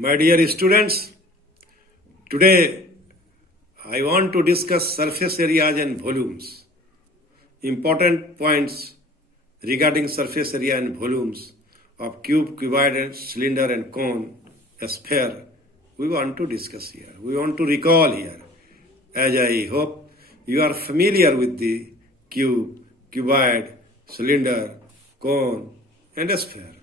My dear students, today I want to discuss surface areas and volumes. Important points regarding surface area and volumes of cube, cuboid, and cylinder and cone, a sphere, we want to discuss here. We want to recall here, as I hope you are familiar with the cube, cuboid, cylinder, cone, and a sphere.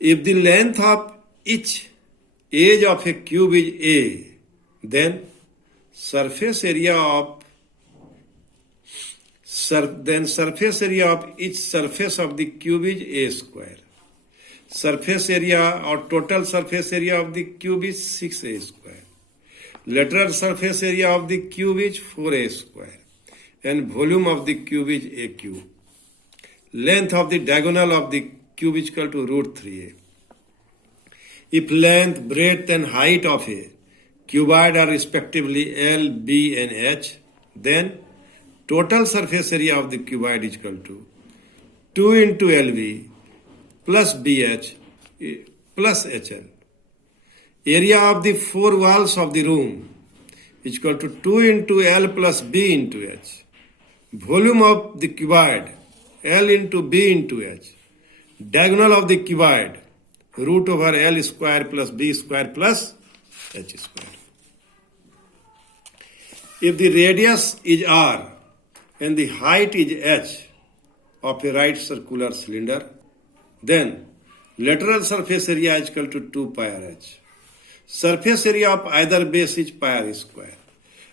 If the length of each edge of a cube is a, then surface area of each surface of the cube is a square. Surface area or total surface area of the cube is 6a square. Lateral surface area of the cube is 4a square. And volume of the cube is a cube. Length of the diagonal of the cube is equal to root 3a. If length, breadth and height of a cuboid are respectively L, B and H, then total surface area of the cuboid is equal to 2 into LV plus BH plus HL. Area of the four walls of the room is equal to 2 into L plus B into H. Volume of the cuboid, L into B into H. Diagonal of the cuboid, root over L square plus B square plus H square. If the radius is R and the height is H of a right circular cylinder, then lateral surface area is equal to 2 pi r H. Surface area of either base is pi r square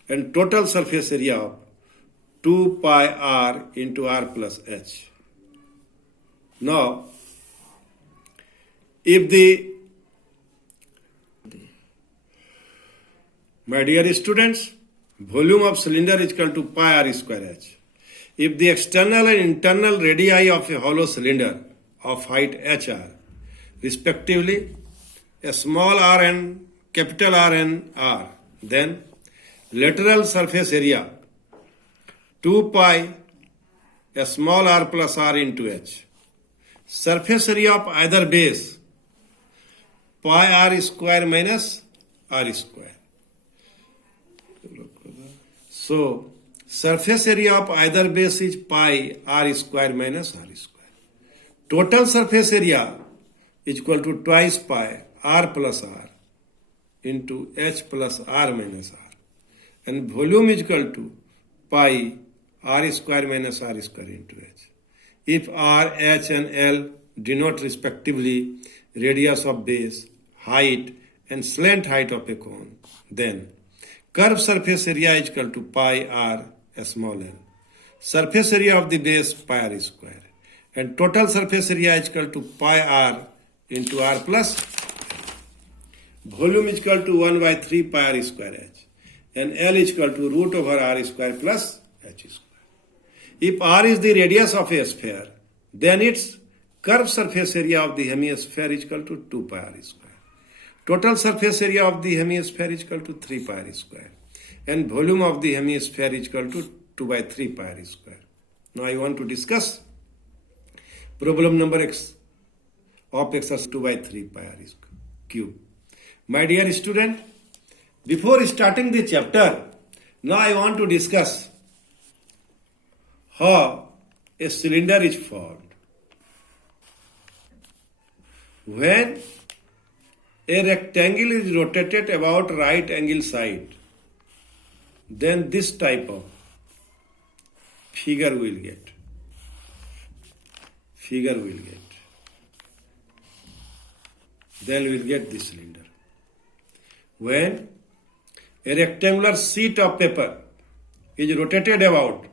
and total surface area of 2 pi r into r plus H. Now, my dear students, volume of cylinder is equal to pi r square H. If the external and internal radii of a hollow cylinder of height h are respectively a small r and capital R and R, then lateral surface area 2 pi a small r plus r into h. Surface area of either base pi r square minus r square. So, surface area of either base is pi r square minus r square. Total surface area is equal to twice pi r plus r into h plus r minus r. And volume is equal to pi r square minus r square into h. If r, h and L denote respectively radius of base, height and slant height of a cone, then curved surface area is equal to pi r small l. Surface area of the base pi r square. And total surface area is equal to pi r into r plus. Volume is equal to 1 by 3 pi r square h. And L is equal to root over r square plus h square. If r is the radius of a sphere, then its curved surface area of the hemisphere is equal to 2 pi r square. Total surface area of the hemisphere is equal to 3 pi r square. And volume of the hemisphere is equal to 2 by 3 pi r square. Now I want to discuss problem number x of exercise 2 by 3 pi r cube. My dear student, before starting the chapter, now I want to discuss how a cylinder is formed. When a rectangle is rotated about right angle side, then this type of figure will get. Then we will get this cylinder. When a rectangular sheet of paper is rotated about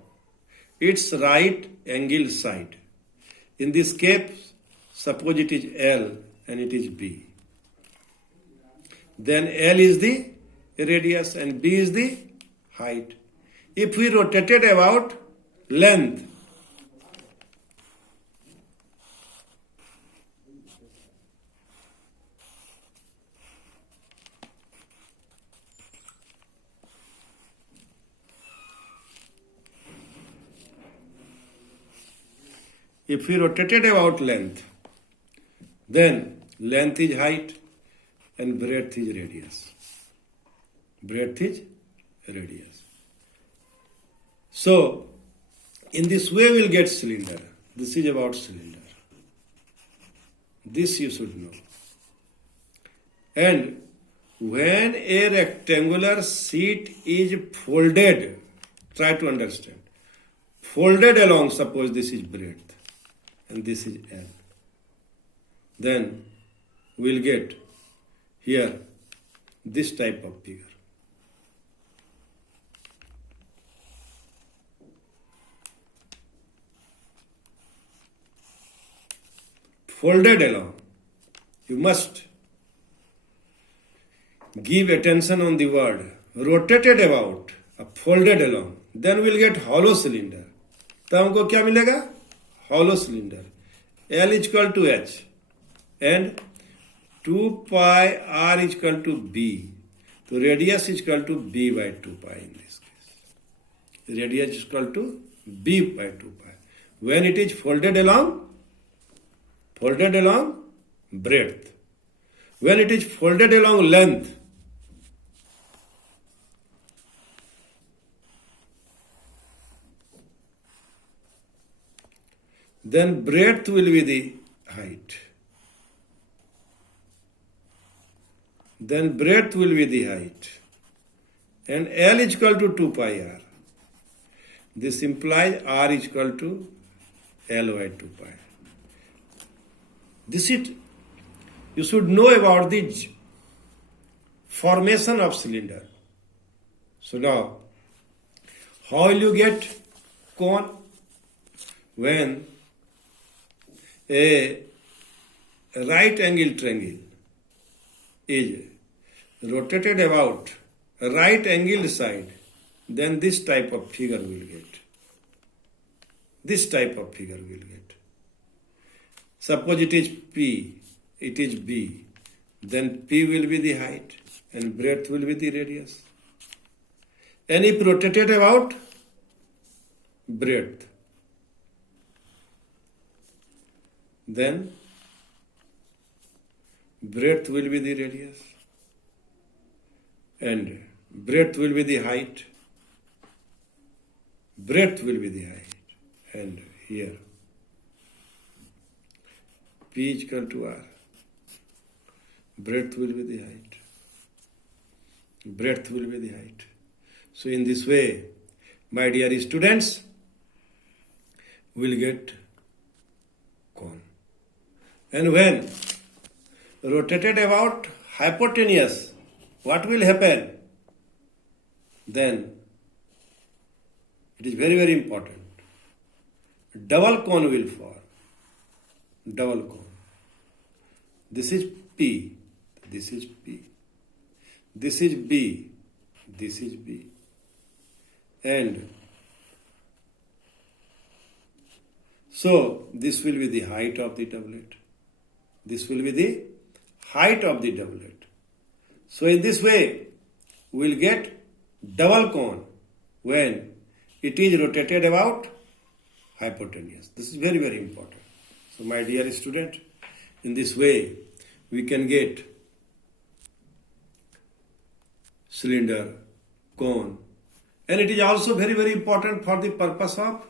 its right angle side, in this case, suppose it is L and it is B. Then L is the radius and B is the height. If we rotated about length, then length is height, and breadth is radius. Breadth is radius. So, in this way we'll get cylinder. This is about cylinder. This you should know. And when a rectangular sheet is folded, try to understand. Folded along, suppose this is breadth and this is L. Then we'll get here this type of figure. Folded along. You must give attention on the word. Rotated about, folded along. Then we'll get hollow cylinder. तो हमको क्या मिलेगा? Hollow cylinder. L is equal to H. And 2 pi R is equal to B. So radius is equal to B by 2 pi in this case. Radius is equal to B by 2 pi. When it is folded along breadth. When it is folded along length, then breadth will be the height. Then breadth will be the height. And L is equal to 2 pi R. This implies R is equal to L by 2 pi. This is, you should know about the formation of cylinder. So now, how will you get cone? When a right angle triangle is rotated about a right angled side, then this type of figure will get. This type of figure will get. Suppose it is P, it is B, then P will be the height and breadth will be the radius. And if rotated about, breadth, then breadth will be the radius and breadth will be the height, breadth will be the height, and here P is equal to R, breadth will be the height, breadth will be the height. So in this way, my dear students, we'll get cone. And when rotated about hypotenuse, what will happen? Then it is very, very important. Double cone will form. Double cone. This is P. This is P. This is B. This is B. And so this will be the height of the doublet. This will be the height of the doublet. So in this way, we will get double cone when it is rotated about hypotenuse. This is very, very important. So my dear student, in this way, we can get cylinder, cone, and it is also very, very important for the purpose of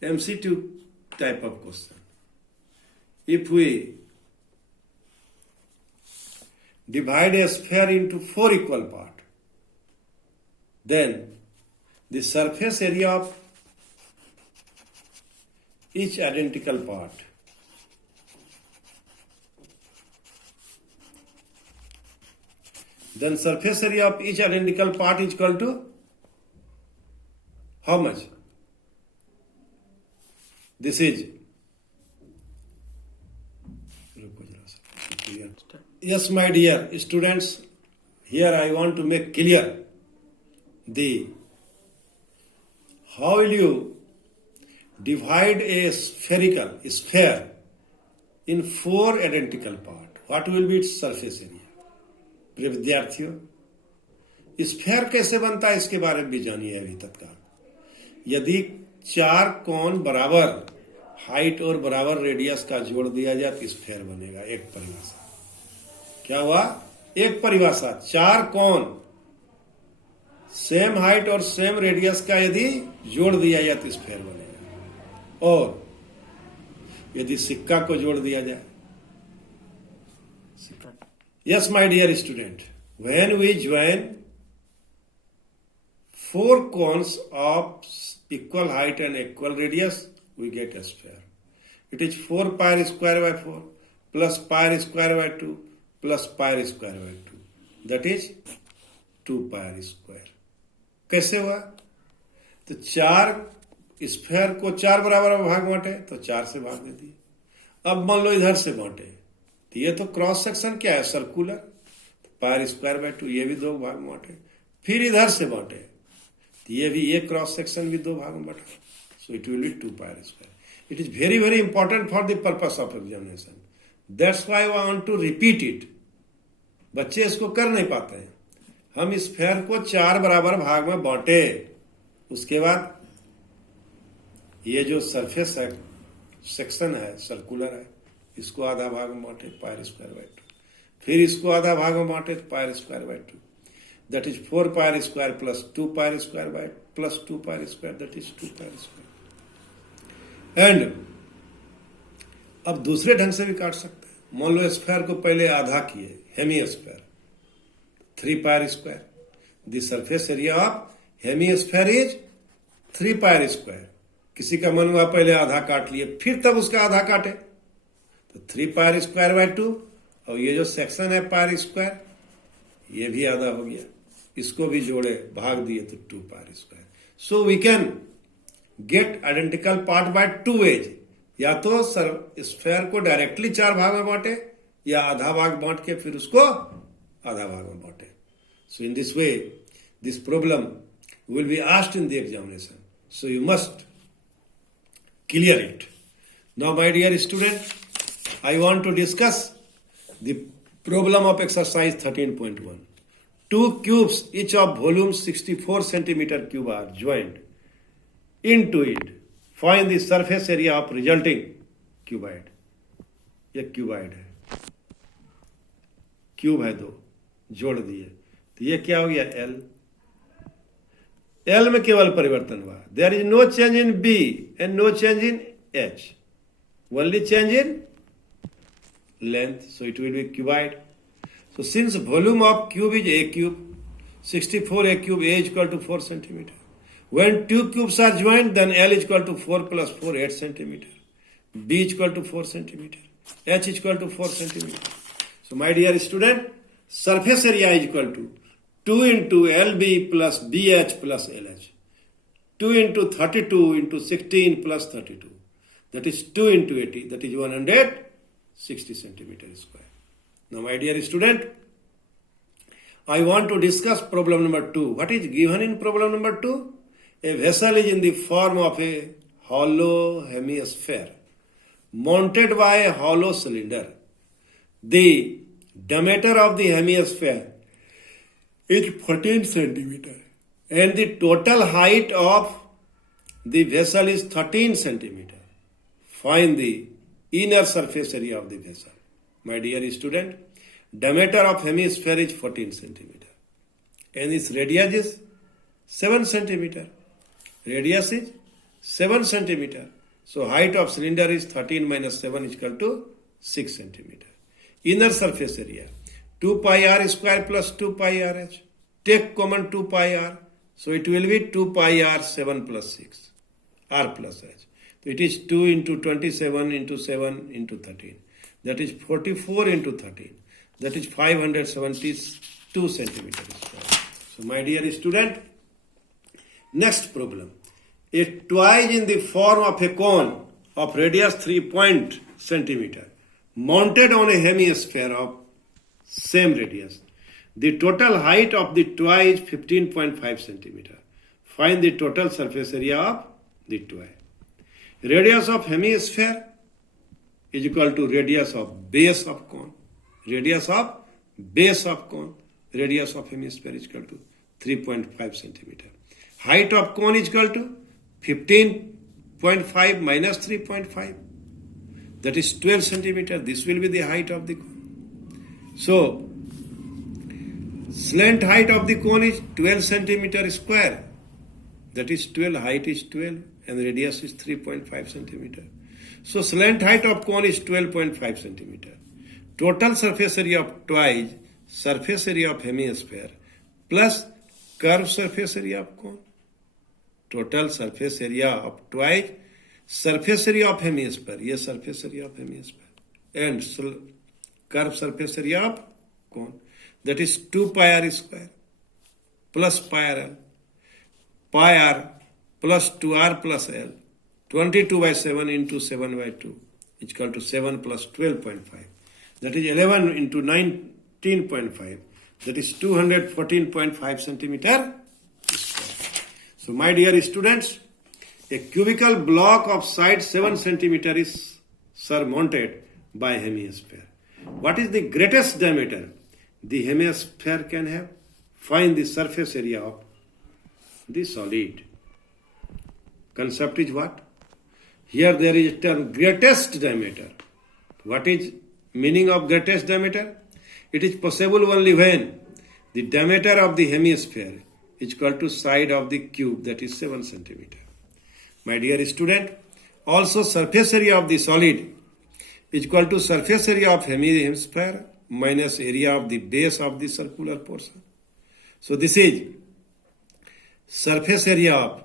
MCQ type of question. If we divide a sphere into 4 equal parts, then the surface area of each identical part is equal to how much? This is, yes, my dear students, here I want to make clear the how will you divide a sphere in 4 identical parts. What will be its surface area? प्रिय विद्यार्थियों, sphere कैसे बनता है इसके बारे में भी जानिए अभी तत्काल। यदि 4 कोण बराबर हाइट और बराबर रेडियस का जोड़ दिया जाए तो स्फीयर बनेगा। एक परिभाषा क्या हुआ? एक परिभाषा, चार कोण सेम हाइट और सेम रेडियस का यदि जोड़ दिया जाए तो स्फीयर बनेगा। और यदि सिक्का को जोड़ दिया जाए, yes my dear student, when we join four cones of equal height and equal radius, we get a sphere. It is 4 pi square by 4 plus pi square by 2 plus pi square by 2. That is 2 pi square. कैसे हुआ? तो चार sphere को चार बराबर में भाग बांटे तो चार से भाग दे दिए। अब मान लो इधर से बांटे तो ये तो क्रॉस सेक्शन क्या है? सर्कुलर, तो पाई स्क्वायर बाय 2, ये भी दो भाग में बांटे। फिर इधर से बांटे तो ये भी, ये क्रॉस सेक्शन भी दो भाग में बांटा, so it will be 2 pi square. It is very very important for the purpose of examination, that's why I want to repeat it. बच्चे इसको कर नहीं पाते हैं। हम स्फीयर को चार बराबर भाग में बांटे, उसके बाद ये जो सरफेस है, सेक्शन है, सर्कुलर है, इसको आधा भाग में बांटे पाई स्क्वायर बाय 2, फिर इसको आधा भाग में बांटे pi square by 2, that is 4 pi square plus 2 pi square by plus 2 pi square, that is 2 pi square. And अब दूसरे ढंग से भी काट सकते हैं। मान लो स्फीयर को पहले आधा किए, hemisphere 3 pi square, the surface area of hemisphere is 3 pi square. किसी का मन हुआ पहले आधा काट लिए, फिर तब उसका आधा काटे तो 3 पाई स्क्वायर बाय 2, और ये जो सेक्शन है पाई स्क्वायर, ये भी आधा हो गया, इसको भी जोड़े भाग दिए तो 2 pi square. So we can get identical part by 2 ways, या तो स्फीयर को डायरेक्टली चार भाग में बांटे, या आधा भाग बांट के फिर उसको आधा भाग में बांटे। So in this way this problem will be asked in the examination, so you must clear it. Now my dear student, I want to discuss the problem of exercise 13.1. Two cubes each of volume 64 centimeter cube are joined into it. Find the surface area of resulting cuboid. ये cuboid है, cube है दो, जोड़ दिए तो ये क्या हो गया? L। L में केवल परिवर्तन हुआ, there is no change in B and no change in H, only change in length, so it will be cuboid. So since volume of cube is a cube, 64 a cube, a is equal to 4 centimeter. When two cubes are joined, then L is equal to 4 plus 4, 8 centimeter. B is equal to 4 centimeter. H is equal to 4 centimeter. So my dear student, surface area is equal to 2 into LB plus BH plus LH. 2 into 32 into 16 plus 32. That is 2 into 80. That is 160 centimeter square. Now my dear student, I want to discuss problem number 2. What is given in problem number 2? A vessel is in the form of a hollow hemisphere mounted by a hollow cylinder. The diameter of the hemisphere is 14 centimeter and the total height of the vessel is 13 centimeter. Find the inner surface area of the vessel. My dear student, diameter of hemisphere is 14 centimeter and its radius is 7 centimeter. Radius is 7 centimeter. So height of cylinder is 13 minus 7 is equal to 6 centimeter. Inner surface area 2 pi r square plus 2 pi r h. Take common 2 pi r. So it will be 2 pi r 7 plus 6 r plus h. So it is 2 into 27 into 7 into 13. That is 44 into 13. That is 572 centimeters square. So my dear student, next problem. A toy in the form of a cone of radius 3 centimeter mounted on a hemisphere of same radius. The total height of the toy is 15.5 centimeter. Find the total surface area of the toy. Radius of hemisphere is equal to radius of base of cone. Radius of base of cone. Radius of hemisphere is equal to 3.5 centimeter. Height of cone is equal to 15 0.5 minus 3.5. That is 12 centimeter. This will be the height of the cone. So, slant height of the cone is 12 centimeter square. That is 12, height is 12 and radius is 3.5 centimeter. So, slant height of cone is 12.5 centimeter. Total surface area of twice surface area of hemisphere plus curved surface area of cone. Total surface area of twice surface area of hemisphere, ये surface area of hemisphere, and curved surface area of cone. That is 2 pi r square plus pi r l. Pi r plus 2r plus l. 22 by 7 into 7 by 2 is equal to 7 plus 12.5. That is 11 into 19.5. That is 214.5 centimeter square. So my dear students, a cubical block of side 7 centimeter is surmounted by hemisphere. What is the greatest diameter the hemisphere can have? Find the surface area of the solid. Concept is what? Here there is a term greatest diameter. What is meaning of greatest diameter? It is possible only when the diameter of the hemisphere is equal to side of the cube, that is 7 centimeter. My dear student, also surface area of the solid is equal to surface area of hemisphere minus area of the base of the circular portion. So this is surface area of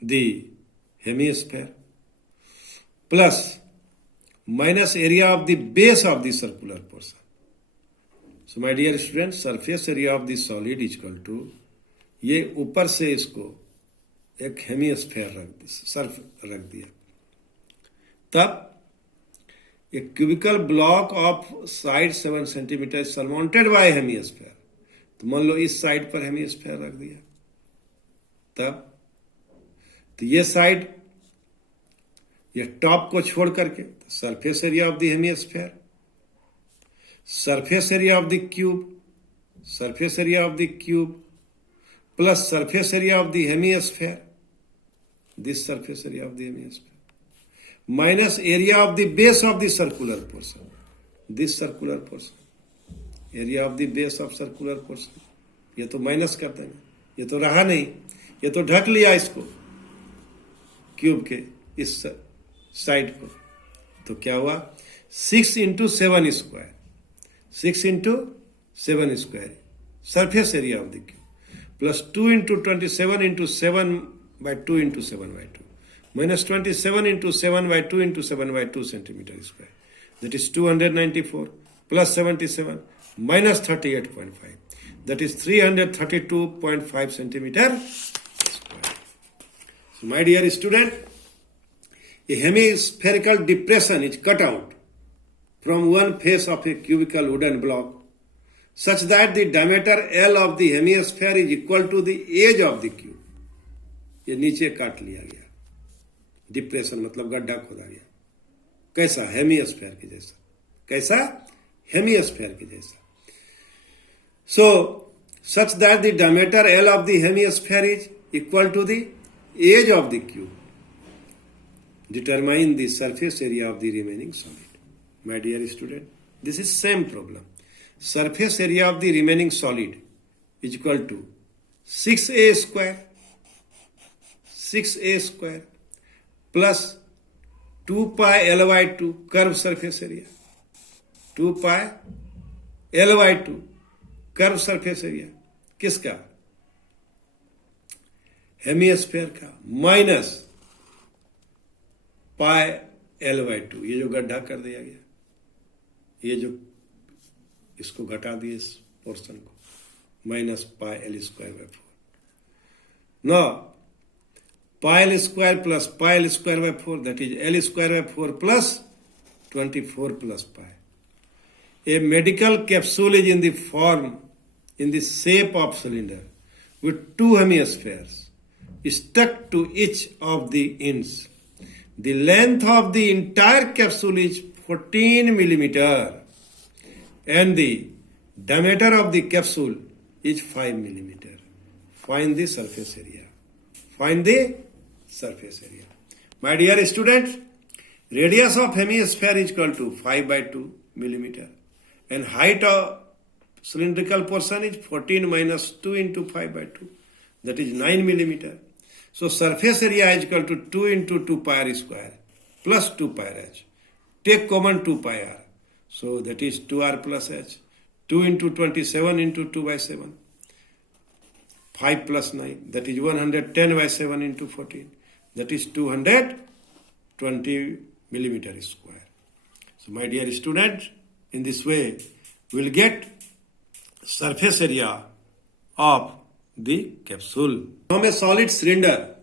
the hemisphere plus minus area of the base of the circular portion. So my dear students, surface area of the solid is equal to, ये ऊपर से इसको एक hemisphere रख दिया, तब एक cubical block of side 7 centimetre surmounted bye hemisphere. तो मान लो इस साइड पर हेमिस्फेयर रख दिया, तब तो ये साइड, ये टॉप को छोड़ करके surface area of the hemisphere, surface area of the cube, surface area of the cube plus surface area of the hemisphere, this surface area of the hemisphere, minus area of the base of the circular portion, this circular portion, area of the base of circular portion. ये तो minus कर देना, ये तो रहा नहीं, ये तो ढक लिया इसको क्यूब के इस साइड को. तो क्या हुआ? 6 into 7 square, 6 into 7 square surface area of the cube, plus 2 into 27 into 7 by 2 into 7 by 2, minus 27 into 7 by 2 into 7 by 2 centimeter square. That is 294 plus 77 minus 38.5. That is 332.5 centimeter square. So my dear student, a hemispherical depression is cut out from one face of a cubical wooden block such that the diameter L of the hemisphere is equal to the edge of the cube. ये नीचे काट लिया गया, depression मतलब गड्ढा खोदा गया. कैसा? हेमिस्फेयर के जैसा. कैसा? हेमिस्फेयर के जैसा. So such that the diameter L of the hemisphere is equal to the edge of the cube. Determine the surface area of the remaining solid. My dear student, this is same problem. Surface area of the remaining solid is equal to 6a square plus 2 pi L by 2 curved surface area, 2 pi L by 2 curved surface area किसका? Hemisphere का, minus pi L by 2, ये जो गड्ढा कर दिया गया, ये जो इसको घटा दिए इस पोर्शन को, minus pi L square by 4. No pi L square plus pi L square by 4, that is L square by 4 plus 24 plus pi. A medical capsule is in the form, in the shape of cylinder with 2 hemispheres stuck to each of the ends. The length of the entire capsule is 14 millimeter and the diameter of the capsule is 5 millimeter. Find the surface area. Find the surface area. My dear students, radius of hemisphere is equal to 5 by 2 millimeter and height of cylindrical portion is 14 minus 2 into 5 by 2, that is 9 millimeter. So surface area is equal to 2 into 2 pi r square plus 2 pi r h. Take common 2 pi r. So that is 2r plus h. 2 into 27 into 2 by 7. 5 plus 9, that is 110 by 7 into 14. That is 220 millimeter square. So my dear students, in this way, we will get surface area of the capsule. From a solid cylinder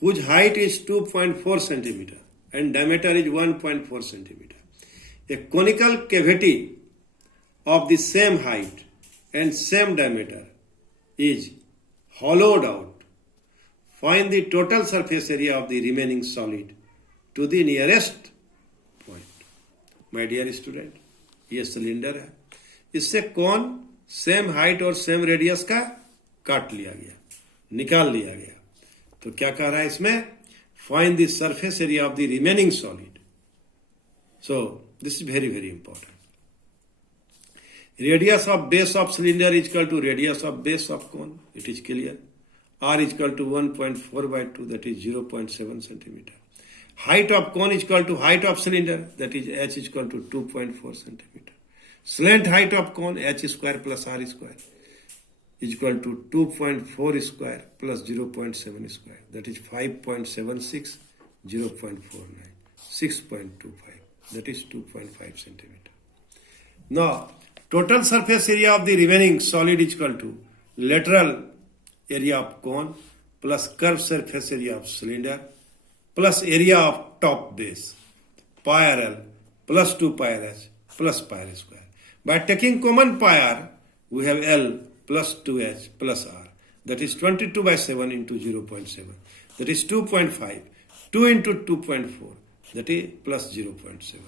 whose height is 2.4 centimeter and diameter is 1.4 centimeter, a conical cavity of the same height and same diameter is hollowed out. Find the total surface area of the remaining solid to the nearest point. My dear student, ये cylinder है, इससे कौन same height और same radius का काट लिया गया, निकाल लिया गया. तो क्या कह रहा है इसमें? Find the surface area of the remaining solid. So this is very very important. Radius of base of cylinder is equal to radius of base of cone. It is clear. R is equal to 1.4 by 2, that is 0.7 centimeter. Height of cone is equal to height of cylinder, that is h is equal to 2.4 centimeter. Slant height of cone, h square plus r square, is equal to 2.4 square plus 0.7 square, that is 5.76, 0.49, 6.25, that is 2.5 centimeter. Now, total surface area of the remaining solid is equal to lateral area of cone plus curved surface area of cylinder plus area of top base, pi r l plus 2 pi r h plus pi r square. By taking common pi r, we have L plus 2h plus r, that is 22 by 7 into 0.7, that is 2.5, 2 into 2.4, that is plus 0.7.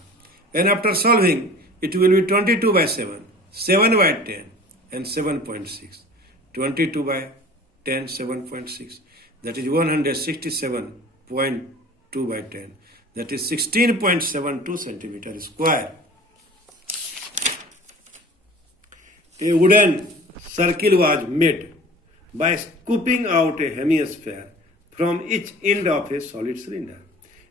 And after solving, it will be 22 by 7, 7 by 10 and 7.6. 22 by 10, 7.6. That is 167.2 by 10. That is 16.72 centimeter square. A wooden circle was made by scooping out a hemisphere from each end of a solid cylinder.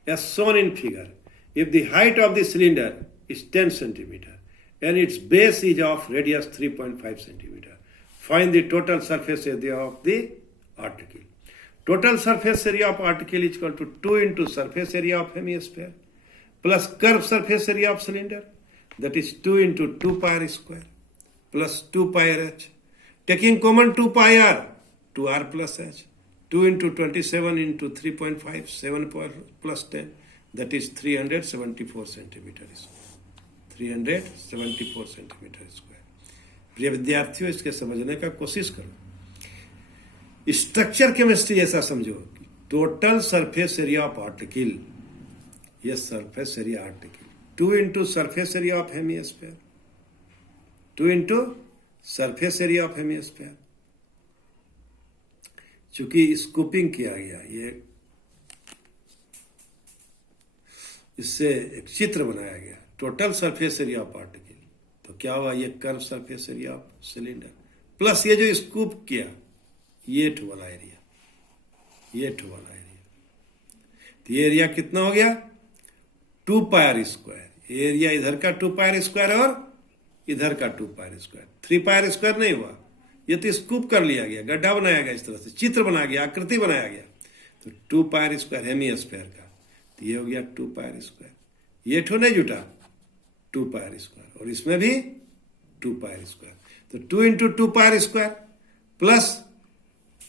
As shown in figure, if the height of the cylinder is 10 centimeter, and its base is of radius 3.5 centimeter. Find the total surface area of the article. Total surface area of article is equal to 2 into surface area of hemisphere plus curved surface area of cylinder, that is 2 into 2 pi r square plus 2 pi r h. Taking common 2 pi r, 2 r plus h. 2 into 27 into 3.5, 7 plus 10, that is 374 centimeter square. 374 centimetre square. प्रिय विद्यार्थियों, इसके समझने का कोशिश करो. Structure chemistry ऐसा समझो, total surface area of article, ये surface area article, 2 into surface area of hemisphere, 2 into surface area of hemisphere. चूंकि स्कूपिंग किया गया, ये इससे एक चित्र बनाया गया, total surface area of article. तो क्या हुआ, ये curve surface area of cylinder plus ये जो स्कूप किया, ये ठो वाला एरिया, ये ठो वाला एरिया. तो ये एरिया कितना हो गया? 2 पाई आर स्क्वायर. एरिया इधर का 2 पाई आर स्क्वायर और इधर का 2 pi r square. 3 pi r square नहीं हुआ, ये तो स्कूप कर लिया गया, गड्ढा बनाया गया, इस तरह से चित्र बना गया, आकृति बनाया गया. तो 2 पाई आर स्क्वायर हेमिस्फीयर का, तो ये हो गया 2 पाई आर स्क्वायर. ये ठो नहीं जुटा, 2 पाई आर स्क्वायर, और इसमें भी 2 पाई आर स्क्वायर. तो 2 into 2 pi r square plus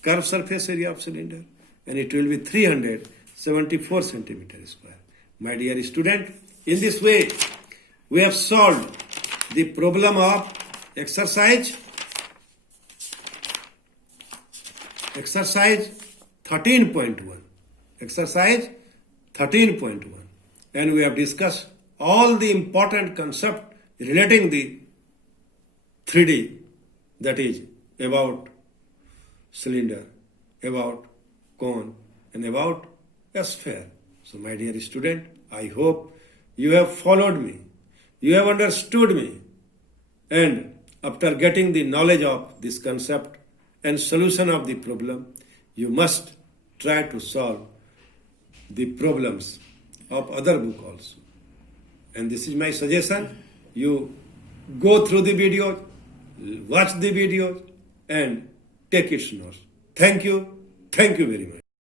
curved surface area of cylinder, and it will be 374 centimeter square. My dear student, in this way we have solved the problem of exercise 13.1, exercise 13.1, and we have discussed all the important concept relating the 3D, that is about cylinder, about cone, and about a sphere. So my dear student, I hope you have followed me, you have understood me, and after getting the knowledge of this concept and solution of the problem, you must try to solve the problems of other book also. And this is my suggestion. You go through the video, watch the video, and take its notes. Thank you. Thank you very much.